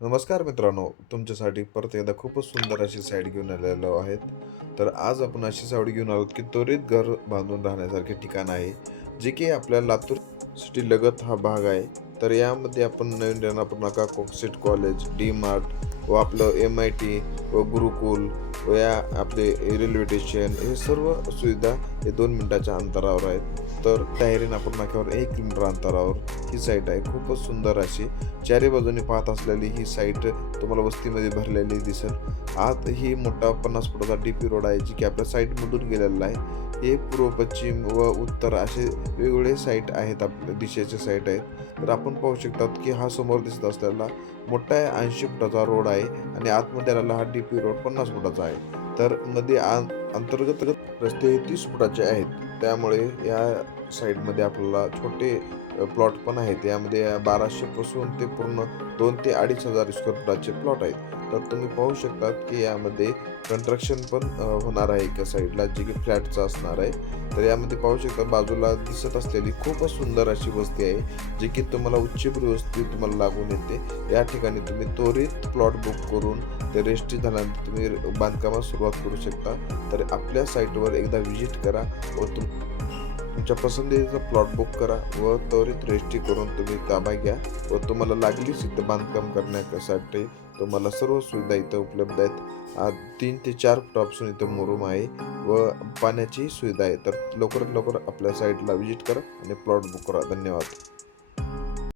नमस्कार मित्रांनो तुमच्यासाठी परत एकदा खूपच सुंदर अशी साईड घेऊन आलेलो आहेत. तर आज आपण अशी साईड घेऊन आलो की त्वरित घर बांधून राहण्यासारखे ठिकाण आहे जे की आपल्या लातूर सिटी लगत हा भाग आहे. तर यामध्ये आपण नवीन रेणापूर नाका कोकसेट कॉलेज डी मार्ट व आपलं एम आय टी व गुरुकुल वया आपले रेल्वे स्टेशन हे सर्व सुविधा हे दोन मिनिटाच्या अंतरावर आहेत. तर टायरी नागपूर नाक्यावर एक किलोमीटर अंतरावर. ही साईट आहे. खूपच सुंदर अशी. चारी बाजूने पाहत असलेली ही साईट तुम्हाला वस्तीमध्ये भरलेली दिसेल. आत ही मोठा पन्नास फुटाचा डी पी रोड आहे जी की आपल्या साईटमधून गेलेला आहे. हे पूर्व पश्चिम व उत्तर असे वेगवेगळे साईट आहेत आपल्या दिशेचे साईट आहेत. तर आपण पाहू शकतात की हा समोर दिसत असलेला मोठा ऐंशी फुटाचा रोड आहे आणि आतमध्ये आलेला हा डी पी रोड पन्नास फुटाचा आहे. तर मध्ये आं- अंतर्गत रस्ते हे तीस फुटाचे आहेत. त्यामुळे या साईडमध्ये आपल्याला छोटे प्लॉट पण आहेत. यामध्ये बाराशे पासून ते पूर्ण दोन ते अडीच हजार स्क्वेअर फुटाचे प्लॉट आहेत. तर तुम्ही पाहू शकतात की यामध्ये कंस्ट्रक्शन पण होणार आहे एका साईडला जे की फ्लॅटचं असणार आहे. तर यामध्ये पाहू शकता बाजूला दिसत असलेली खूपच सुंदर अशी वस्ती आहे जी की तुम्हाला उच्चभ्रू वस्ती तुम्हाला लागून येते. या ठिकाणी तुम्ही त्वरित प्लॉट बुक करून ते झाल्यानंतर तुम्ही बांधकामास सुरुवात करू शकता. तर आपल्या साईटवर एकदा व्हिजिट करा व तुम तुमच्या पसंतीचा प्लॉट बुक करा व त्वरित रेजिस्ट्री करून तुम्ही ताबा घ्या व तुम्हाला लागलीच इथं बांधकाम करण्यासाठी तुम्हाला सर्व सुविधा इथं उपलब्ध आहेत. तीन ते चार टॉप्सून इथं मोरूम आहे व पाण्याचीही सुविधा आहे. तर लवकरात लवकर आपल्या साईटला व्हिजिट करा आणि प्लॉट बुक करा. धन्यवाद.